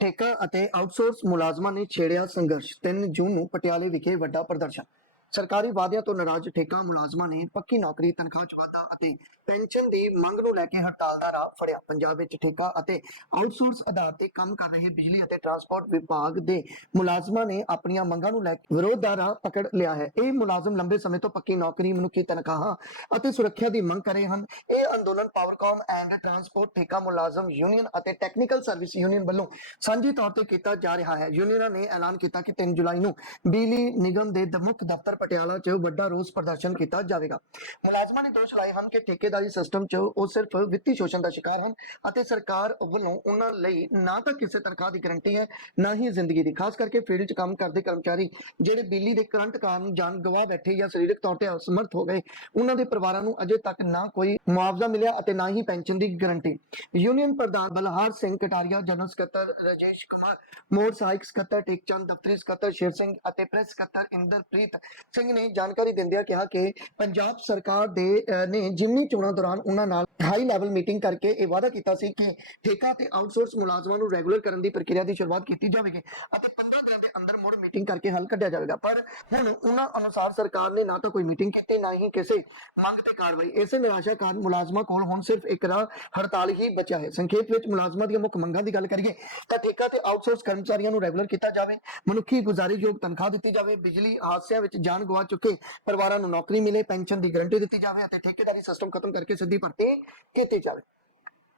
ਠੇਕਾ ਅਤੇ ਆਊਟਸੋਰਸ ਮੁਲਾਜ਼ਮਾਂ ਨੇ ਛੇੜਿਆ ਸੰਘਰਸ਼। 3 ਜੂਨ ਨੂੰ ਪਟਿਆਲੇ ਵਿਖੇ ਵੱਡਾ ਪ੍ਰਦਰਸ਼ਨ। ਸਰਕਾਰੀ ਵਾਅਦਿਆਂ ਤੋਂ ਨਾਰਾਜ਼ ਠੇਕਾ ਮੁਲਾਜ਼ਮਾਂ ਨੇ ਪੱਕੀ ਨੌਕਰੀ, ਤਨਖਾਹ 'ਚ ਵਾਧਾ ਅਤੇ ਪੈਨਸ਼ਨ ਦੀ ਮੰਗ ਨੂੰ ਲੈ ਕੇ ਹੜਤਾਲ ਦਾ ਰਾਹ ਫੜਿਆ। ਪੰਜਾਬ ਵਿੱਚ ਠੇਕਾ ਅਤੇ ਆਊਟਸੋਰਸ ਆਧਾਰ ਤੇ ਕੰਮ ਕਰ ਰਹੇ ਬਿਜਲੀ ਅਤੇ ਟਰਾਂਸਪੋਰਟ ਵਿਭਾਗ ਦੇ ਮੁਲਾਜ਼ਮਾਂ ਨੇ ਆਪਣੀਆਂ ਮੰਗਾਂ ਨੂੰ ਲੈ ਕੇ ਵਿਰੋਧ ਦਾ ਰਾਹ ਪਕੜ ਲਿਆ ਹੈ। ਇਹ ਮੁਲਾਜ਼ਮ ਲੰਬੇ ਸਮੇਂ ਤੋਂ ਪੱਕੀ ਨੌਕਰੀ, ਮਨੁੱਖੀ ਤਨਖਾਹਾਂ ਅਤੇ ਸੁਰੱਖਿਆ ਦੀ ਮੰਗ ਕਰ ਰਹੇ ਹਨ। ਇਹ ਅੰਦੋਲਨ ਪਾਵਰਕਾਮ ਐਂਡ ਟਰਾਂਸਪੋਰਟ ਠੇਕਾ ਮੁਲਾਜ਼ਮ ਯੂਨੀਅਨ ਅਤੇ ਟੈਕਨੀਕਲ ਸਰਵਿਸ ਯੂਨੀਅਨ ਵੱਲੋਂ ਸਾਂਝੀ ਤੌਰ ਤੇ ਕੀਤਾ ਜਾ ਰਿਹਾ ਹੈ। ਯੂਨੀਅਨਾਂ ਨੇ ਐਲਾਨ ਕੀਤਾ ਕਿ 3 ਜੁਲਾਈ ਨੂੰ ਬਿਜਲੀ ਨਿਗਮ ਦੇ ਦ- ਦਫ਼ਤਰ ਦਫ਼ਤਰ ਪਟਿਆਲਾ 'ਚ ਵੱਡਾ ਰੋਸ ਪ੍ਰਦਰਸ਼ਨ ਕੀਤਾ ਜਾਵੇਗਾ। ਮੁਲਾਜ਼ਮਾਂ ਨੇ ਦੋਸ਼ ਲਾਏ ਹਨ ਕਿ ਠੇਕੇਦਾਰੀ ਸਿਸਟਮ 'ਚ ਉਹ ਸਿਰਫ ਵਿੱਤੀ ਸ਼ੋਸ਼ਣ ਦਾ ਸ਼ਿਕਾਰ ਹਨ ਅਤੇ ਸਰਕਾਰ ਵੱਲੋਂ ਉਹਨਾਂ ਲਈ ਨਾ ਤਾਂ ਕਿਸੇ ਤਨਖਾਹ ਦੀ ਗਾਰੰਟੀ ਹੈ, ਨਾ ਹੀ ਜ਼ਿੰਦਗੀ ਦੀ। ਖਾਸ ਕਰਕੇ ਫੀਲਡ 'ਚ ਕੰਮ ਕਰਦੇ ਕਰਮਚਾਰੀ ਜਿਹੜੇ ਬਿਜਲੀ ਦੇ ਕਰੰਟ ਕਾਰਨ ਜਾਨ ਗਵਾ ਬੈਠੇ ਜਾਂ ਸਰੀਰਕ ਤੌਰ ਤੇ ਅਸਮਰਥ ਹੋ ਗਏ, ਉਹਨਾਂ ਦੇ ਪਰਿਵਾਰਾਂ ਨੂੰ ਅਜੇ ਤੱਕ ਨਾ ਕੋਈ ਮੁਆਵਜ਼ਾ ਮਿਲਿਆ ਅਤੇ ਨਾ ਹੀ ਪੈਨਸ਼ਨ ਦੀ ਗਰੰਟੀ ਯੂਨੀਅਨ ਪ੍ਰਧਾਨ ਬਲਹਾਰ ਸਿੰਘ ਕਟਾਰੀਆ ਜਨਰਲ ਸਕੱਤਰ ਰਜੇਸ਼ ਕੁਮਾਰ ਮੋਰ ਸਹਾਇਕ ਸਕੱਤਰ ਟੇਕਚੰਦ, ਦਫ਼ਤਰੀ ਸਕੱਤਰ ਸ਼ੇਰ ਸਿੰਘ ਅਤੇ ਪ੍ਰੈਸ ਸਕੱਤਰ ਇੰਦਰਪ੍ਰੀਤ ਸਿੰਘ ਨੇ ਜਾਣਕਾਰੀ ਦਿੰਦਿਆਂ ਕਿਹਾ ਕਿ ਪੰਜਾਬ ਸਰਕਾਰ ਦੇ ਨੇ ਜਿਮਨੀ ਚੋਣਾਂ ਦੌਰਾਨ ਉਹਨਾਂ ਨਾਲ ਹਾਈ ਲੈਵਲ ਮੀਟਿੰਗ ਕਰਕੇ ਇਹ ਵਾਅਦਾ ਕੀਤਾ ਸੀ ਕਿ ਠੇਕਾ ਤੇ ਆਊਟਸੋਰਸ ਮੁਲਾਜ਼ਮਾਂ ਨੂੰ ਰੈਗੂਲਰ ਕਰਨ ਦੀ ਪ੍ਰਕਿਰਿਆ ਦੀ ਸ਼ੁਰੂਆਤ ਕੀਤੀ ਜਾਵੇਗੀ। ਅਤੇ ਮੀਟਿੰਗ ਕਰਕੇ ਹੱਲ ਕੱਢਿਆ ਜਾਵੇਗਾ। ਪਰ ਹੁਣ ਉਹਨਾਂ ਅਨੁਸਾਰ ਸਰਕਾਰ ਨੇ ਨਾ ਤਾਂ ਕੋਈ ਮੀਟਿੰਗ ਕੀਤੀ, ਨਾ ਹੀ ਕਿਸੇ ਮੰਗ ਤੇ ਕਾਰਵਾਈ। ਇਸੇ ਨਿਰਾਸ਼ਾ ਕਾਰਨ ਮੁਲਾਜ਼ਮਾਂ ਕੋਲ ਹੁਣ ਸਿਰਫ ਇੱਕ ਰਾਹ ਹੜਤਾਲ ਹੀ ਬਚਿਆ ਹੈ। ਸੰਖੇਪ ਵਿੱਚ ਮੁਲਾਜ਼ਮਾਂ ਦੀਆਂ ਮੁੱਖ ਮੰਗਾਂ ਦੀ ਗੱਲ ਕਰੀਏ ਤਾਂ ਠੇਕਾ ਤੇ ਆਊਟਸੋਰਸ ਕਰਮਚਾਰੀਆਂ ਨੂੰ ਰੈਗੂਲਰ ਕੀਤਾ ਜਾਵੇ, ਮਨੁੱਖੀ ਗੁਜ਼ਾਰਿਸ਼ਯੋਗ ਤਨਖਾਹ ਦਿੱਤੀ ਜਾਵੇ, ਬਿਜਲੀ ਹਾਦਸਿਆਂ ਵਿੱਚ ਜਾਨ ਗਵਾ ਚੁੱਕੇ ਪਰਿਵਾਰਾਂ ਨੂੰ ਨੌਕਰੀ ਮਿਲੇ, ਪੈਨਸ਼ਨ ਦੀ ਗਾਰੰਟੀ ਦਿੱਤੀ ਜਾਵੇ ਅਤੇ ਠੇਕੇਦਾਰੀ ਸਿਸਟਮ ਖਤਮ ਕਰਕੇ ਸਿੱਧੀ ਭਰਤੀ ਕੀਤੀ ਜਾਵੇ।